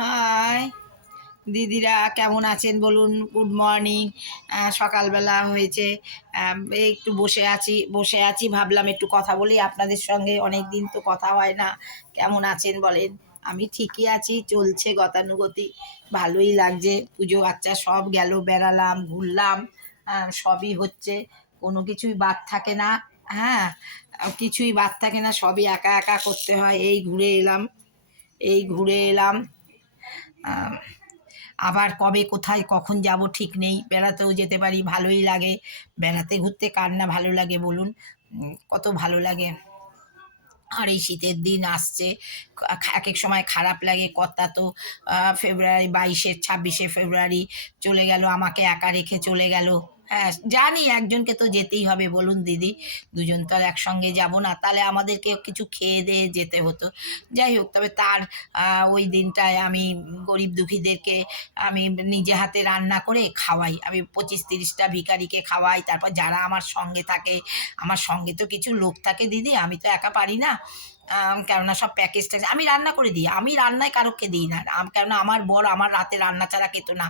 High দিদিরা কেমন আছেন বলুন? গুড মর্নিং সকালবেলা হয়েছে। একটু বসে আছি বসে আছি। ভাবলাম একটু কথা বলি। আপনাদের সঙ্গে অনেক দিন তো কথা হয় না। কেমন আছেন বলেন? আমি ঠিকই আছি, চলছে গতানুগতি ভালোই লাগছে। পুজো বাচ্চা সব গেল, বেড়ালাম, ঘুরলাম। সবই হচ্ছে। কোনো কিছুই বাদ থাকে না। হ্যাঁ কিছুই বাদ থাকে না। সবই একা একা করতে হয়। এই ঘুরে এলাম। এই ঘুরে এলাম। আবার কবে কোথায়, কখন যাব ঠিক নেই, বেড়াতেও যেতে পারি, ভালোই লাগে। বেড়াতে ঘুরতে কার না ভালো লাগে বলুন? কত ভালো লাগে। আর এই শীতের দিন আসছে এক এক সময় খারাপ লাগে কথা তো ফেব্রুয়ারি বাইশে, ছাব্বিশে ফেব্রুয়ারি চলে গেল, আমাকে একা রেখে চলে গেল। জানি একজনকে তো যেতেই হবে, বলুন দিদি। দুজন তো আর একসঙ্গে যাব না, তাহলে আমাদেরকে কিছু খেয়ে দিয়ে যেতে হতো। যাই হোক, তবে তার ওই দিনটায় আমি গরিব দুঃখীদেরকে আমি নিজে হাতে রান্না করে খাওয়াই। আমি পঁচিশ তিরিশটা ভিখারিকে খাওয়াই, তারপর যারা আমার সঙ্গে থাকে, আমার সঙ্গে তো কিছু লোক থাকে দিদি, আমি তো একা পারি না। কেননা সব প্যাকেজ ট্যাকেজ আমি রান্না করে দিই, আমি রান্নায় কারোকে দিই না। কেননা আমার বর আমার রাতে রান্না ছাড়া খেত না।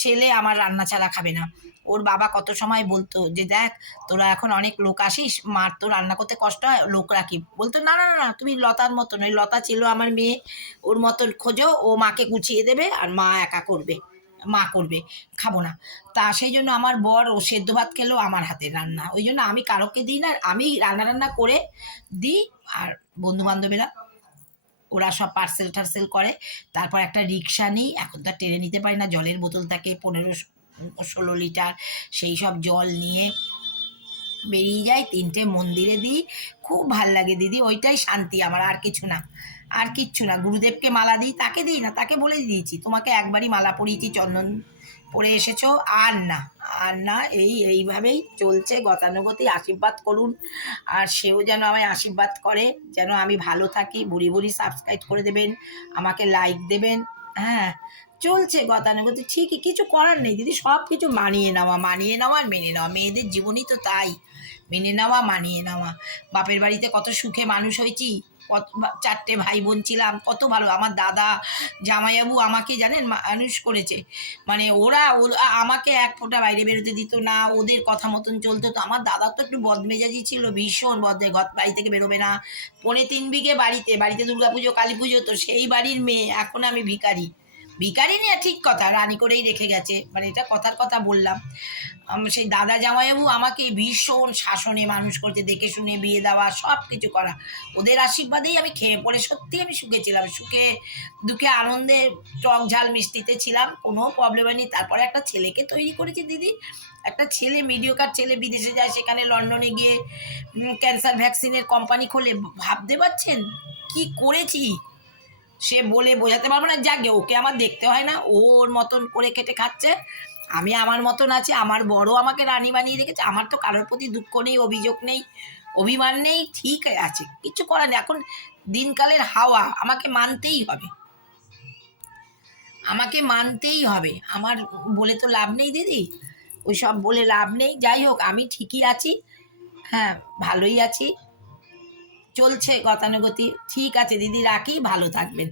ছেলে আমার রান্না ছাড়া খাবে না। ওর বাবা কত সময় বলতো যে, দেখ, তোরা এখন অনেক লোক আসিস, মার তো রান্না করতে কষ্ট হয়, লোক রাখি। বলতো না না না, তুমি লতার মতন, ওই লতা ছিল আমার মেয়ে, ওর মতন খোঁজো, ও মাকে গুছিয়ে দেবে আর মা একা করবে। মা করবে, খাব না। তা সেই জন্য আমার বর ও সেদ্ধ ভাত খেলেও আমার হাতে রান্না। ওই জন্য আমি কারোকে দিই না, আমি রান্না রান্না করে দিই আর বন্ধু বান্ধবীরা ওরা সব পার্সেল টার্সেল করে। তারপর একটা রিক্সা নিই, এখন তো টেনে নিতে পারি না, জলের বোতল থাকে, পনেরো ষোলো লিটার, সেই সব জল নিয়ে বেরিয়ে যাই, তিনটে মন্দিরে দিই। খুব ভালো লাগে দিদি, ওইটাই শান্তি আমার, আর কিছু না। আর কিচ্ছু না। গুরুদেবকে মালা দিই, তাকে দিই না, তাকে বলে দিয়েছি। তোমাকে একবারই মালা পরিয়েছি, চন্দন পরে এসেছ। আর না আর না, এই, এইভাবেই চলছে গতানুগতি আশীর্বাদ করুন। আর সেও যেন আমায় আশীর্বাদ করে, যেন আমি ভালো থাকি। বুড়ি বুড়ি সাবস্ক্রাইব করে দেবেন, আমাকে লাইক দেবেন। হ্যাঁ চলছে গতানুগতি ঠিকই, কিছু করার নেই। দিদি সব কিছু মানিয়ে নেওয়া মানিয়ে নেওয়া আর মেনে নেওয়া। মেয়েদের জীবনই তো তাই। মেনে নেওয়া, মানিয়ে নেওয়া। বাপের বাড়িতে কত সুখে মানুষ হয়েছি। কত চারটে ভাই বোন ছিলাম, কত ভালো। আমার দাদা জামাইবাবু আমাকে জানেন মানুষ করেছে। মানে ওরা আমাকে এক ফোঁটা বাইরে বেরোতে দিত না, ওদের কথা মতন চলতো। তো আমার দাদা তো একটু বদমেজাজি ছিল, ভীষণ বদমে ঘর, বাড়ি থেকে বেরোবে না। পৌনে তিন বিঘে বাড়িতে বাড়িতে দুর্গাপুজো কালী পুজো তো সেই বাড়ির মেয়ে, এখন আমি ভিখারি। ভিখারি নিয়ে ঠিক কথা, রানী করেই রেখে গেছে। মানে এটা কথার কথা বললাম। সেই দাদা জামাইবাবু আমাকে ভীষণ শাসনে মানুষ করতে দেখে শুনে বিয়ে দেওয়া সব কিছু করা। ওদের আশীর্বাদেই আমি খেয়ে পড়ে, সত্যি আমি সুখে ছিলাম। সুখে, দুঃখে, আনন্দে, টক ঝাল মিষ্টিতে ছিলাম, কোনো প্রবলেম হয়নি। তারপরে একটা ছেলেকে তৈরি করেছি, দিদি। একটা ছেলে মিডিওকার ছেলে বিদেশে যায়, সেখানে লন্ডনে গিয়ে ক্যান্সার ভ্যাকসিনের কোম্পানি খোলে। ভাবতে পারছেন? কি করেছি? সে বলে বোঝাতে পারব না, যাক ওকে আমার দেখতে হয় না ওর মতন করে খেটে খাচ্ছে। আমি আমার মতন আছি, আমার বড় আমাকে রানী বানিয়ে রেখেছে, আমার তো কারোর প্রতি দুঃখ নেই, অভিযোগ নেই, অভিমান নেই, ঠিক আছে, কিছু করার নেই। এখন দিনকালের হাওয়া, আমাকে মানতেই হবে। আমাকে মানতেই হবে। আমার বলে তো লাভ নেই দিদি ওই সব বলে লাভ নেই। যাই হোক, আমি ঠিকই আছি হ্যাঁ ভালোই আছি। চলছে গতানুগতি ঠিক আছে দিদি রাখি। ভালো থাকবেন।